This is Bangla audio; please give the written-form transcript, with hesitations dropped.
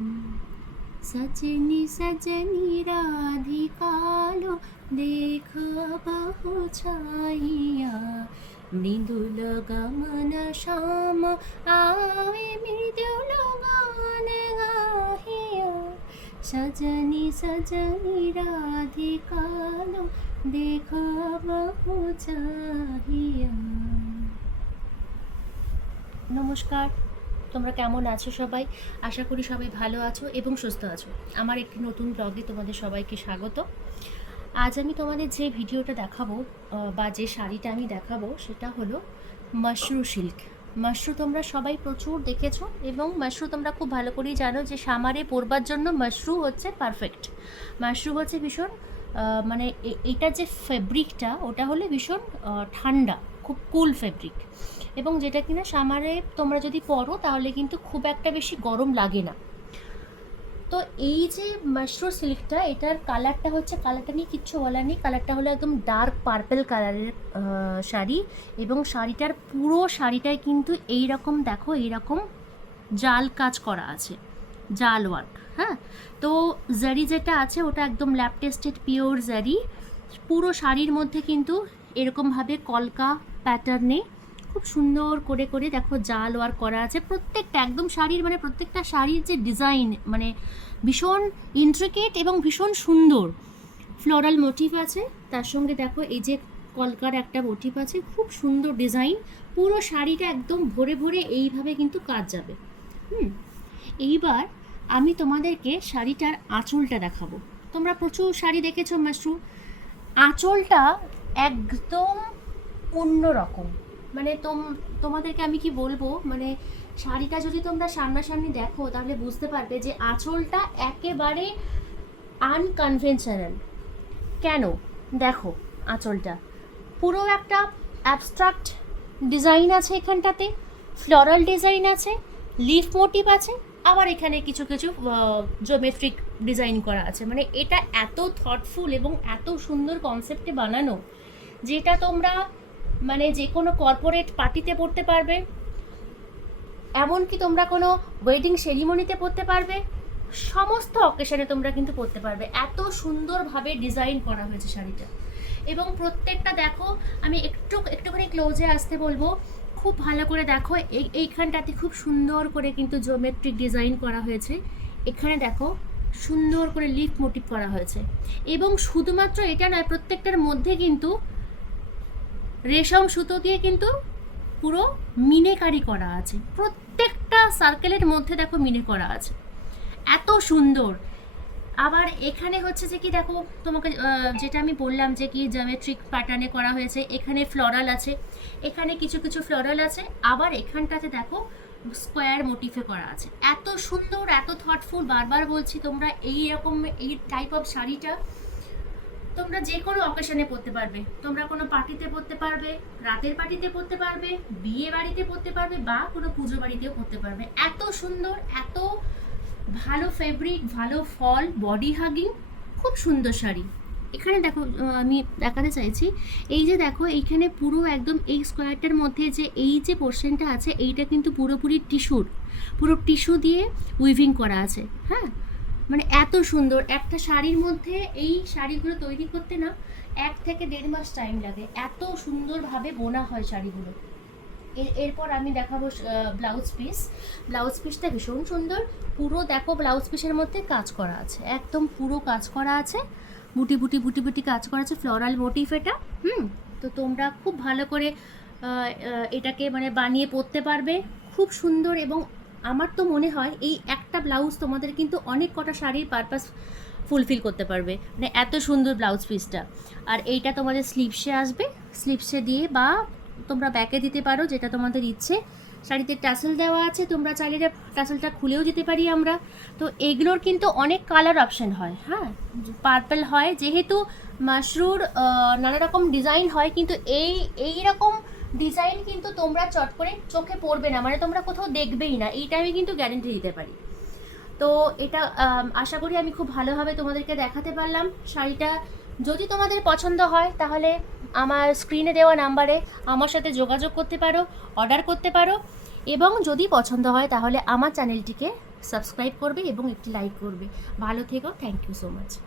सजनी सजनी राधिका लो देख बहु छाइया मृदुल गमन श्याम आवे मृदुल गान गाहिया सजनी सजनी राधिका लो देख बहु छाइया। নমস্কার, তোমরা কেমন আছো সবাই? আশা করি সবাই ভালো আছো এবং সুস্থ আছো। আমার একটি নতুন ব্লগে তোমাদের সবাইকে স্বাগত। আজ আমি তোমাদের যে ভিডিওটা দেখাবো বা যে শাড়িটা আমি দেখাবো সেটা হলো মাশরু সিল্ক। মাশরু তোমরা সবাই প্রচুর দেখেছো এবং মাশরু তোমরা খুব ভালো করেই জানো যে সামারে পরবার জন্য মাশরু হচ্ছে পারফেক্ট। মাশরু হচ্ছে ভীষণ মানে এটা যে ফেব্রিকটা ওটা হলে ভীষণ ঠান্ডা, খুব কুল ফেব্রিক এবং যেটা কিনা সামারে তোমরা যদি পরো তাহলে কিন্তু খুব একটা বেশি গরম লাগে না। তো এই যে মাশরু সিল্কটা, এটার কালারটা হচ্ছে, কালারটা নিয়ে কিচ্ছু বলার নেই, কালারটা হলো একদম ডার্ক পার্পেল কালারের শাড়ি এবং শাড়িটার পুরো শাড়িটায় কিন্তু এই রকম দেখো এইরকম জাল কাজ করা আছে, জাল ওয়ার্ক। হ্যাঁ, তো জারি যেটা আছে ওটা একদম ল্যাব টেস্টেড পিওর জারি। পুরো শাড়ির মধ্যে কিন্তু এরকমভাবে কলকা প্যাটার্নে খুব সুন্দর করে করে দেখো জাল ওয়ার্ক করা আছে। প্রত্যেকটা একদম শাড়ির মানে প্রত্যেকটা শাড়ির যে ডিজাইন মানে ভীষণ ইন্ট্রিকেট এবং ভীষণ সুন্দর। ফ্লোরাল মোটিভ আছে, তার সঙ্গে দেখো এই যে কলকার একটা মোটিভ আছে, খুব সুন্দর ডিজাইন। পুরো শাড়িটা একদম ভরে ভরে এইভাবে কিন্তু কাজ যাবে। এইবার আমি তোমাদেরকে শাড়িটার আঁচলটা দেখাবো। তোমরা প্রচুর শাড়ি দেখেছো মাশরু, আঁচলটা একদম অন্যরকম। মানে তোমাদেরকে আমি কি বলবো, মানে শাড়িটা যদি তোমরা সামনাসামনি দেখো তাহলে বুঝতে পারবে যে আঁচলটা একেবারে আনকনভেনশনাল। কেন? দেখো আঁচলটা পুরো একটা অ্যাবস্ট্রাক্ট ডিজাইন আছে, এখানটাতে ফ্লোরাল ডিজাইন আছে, লিফ মোটিভ আছে, আবার এখানে কিছু কিছু জিওমেট্রিক ডিজাইন করা আছে। মানে এটা এত থটফুল এবং এত সুন্দর কনসেপ্টে বানানো, যেটা তোমরা মানে যে কোনো কর্পোরেট পার্টিতে পড়তে পারবে, এমনকি তোমরা কোনো ওয়েডিং সেরিমনিতে পড়তে পারবে, সমস্ত অকেশনে তোমরা কিন্তু পড়তে পারবে। এত সুন্দরভাবে ডিজাইন করা হয়েছে শাড়িটা এবং প্রত্যেকটা দেখো, আমি একটুখানি ক্লোজে আসতে বলবো, খুব ভালো করে দেখো। এইখানটাতে খুব সুন্দর করে কিন্তু জিওমেট্রিক ডিজাইন করা হয়েছে। এখানে দেখো সুন্দর করে লিফ মোটিভ করা হয়েছে এবং শুধুমাত্র এটা নয়, প্রত্যেকটার মধ্যে কিন্তু রেশম সুতো দিয়ে কিন্তু পুরো মিনেকারি করা আছে। প্রত্যেকটা সার্কেলের মধ্যে দেখো মিনে করা আছে, এত সুন্দর। আবার এখানে হচ্ছে যে কি দেখো, তোমাকে যেটা আমি বললাম যে কি জিওমেট্রিক প্যাটার্নে করা হয়েছে, এখানে ফ্লোরাল আছে, এখানে কিছু কিছু ফ্লোরাল আছে, আবার এখানটাতে দেখো স্কোয়ার মোটিফে করা আছে। এত সুন্দর, এত থটফুল। বারবার বলছি, তোমরা এই রকম এই টাইপ অফ শাড়িটা তোমরা যে কোনো অকেশনে পরতে পারবে। তোমরা কোনো পার্টিতে পরতে পারবে, রাতের পার্টিতে পরতে পারবে, বিয়ে বাড়িতে পরতে পারবে বা কোনো পুজো বাড়িতেও পরতে পারবে। এত সুন্দর, এত ভালো ফেব্রিক, ভালো ফল, বডি হাগিং, খুব সুন্দর শাড়ি। এখানে দেখো আমি দেখাতে চাইছি, এই যে দেখো এইখানে পুরো একদম এই স্কোয়ারটার মধ্যে যে এই যে পোর্শনটা আছে, এইটা কিন্তু পুরোপুরি পুরো টিস্যু দিয়ে উইভিং করা আছে। হ্যাঁ, মানে এত সুন্দর একটা শাড়ির মধ্যে, এই শাড়িগুলো তৈরি করতে না 1 থেকে 1.5 মাস টাইম লাগে, এত সুন্দরভাবে বোনা হয় শাড়িগুলো। এরপর আমি দেখাবো ব্লাউজ পিসটা ভীষণ সুন্দর। পুরো দেখো ব্লাউজ পিসের মধ্যে কাজ করা আছে, একদম পুরো কাজ করা আছে, বুটি বুটি বুটি বুটি কাজ করা আছে, ফ্লোরাল মোটিভ এটা। তো তোমরা খুব ভালো করে এটাকে মানে বানিয়ে পরতে পারবে, খুব সুন্দর। এবং আমার তো মনে হয় এই একটা ব্লাউজ তোমাদের কিন্তু অনেক কটা শাড়ির পারপাস ফুলফিল করতে পারবে, মানে এত সুন্দর ব্লাউজ পিসটা। আর এইটা তোমাদের স্লিভসে আসবে, স্লিভসে দিয়ে বা তোমরা ব্যাকে দিতে পারো, যেটা তোমাদের ইচ্ছে। শাড়িতে টাসেল দেওয়া আছে, তোমরা চাইলে টাসেলটা খুলেও দিতে পারি আমরা। তো এগুলোর কিন্তু অনেক কালার অপশন হয়। হ্যাঁ, পার্পল হয়, যেহেতু মাশরুর নানা রকম ডিজাইন হয়, কিন্তু এই রকম ডিজাইন কিন্তু তোমরা চট করে চোখে পড়বে না, মানে তোমরা কোথাও দেখবেই না, এইটা আমি কিন্তু গ্যারেন্টি দিতে পারি। তো এটা আশা করি আমি খুব ভালোভাবে তোমাদেরকে দেখাতে পারলাম। শাড়িটা যদি তোমাদের পছন্দ হয় তাহলে আমার স্ক্রিনে দেওয়া নাম্বারে আমার সাথে যোগাযোগ করতে পারো, অর্ডার করতে পারো। এবং যদি পছন্দ হয় তাহলে আমার চ্যানেলটিকে সাবস্ক্রাইব করবে এবং একটি লাইক করবে। ভালো থেকো, থ্যাংক ইউ সো মাচ।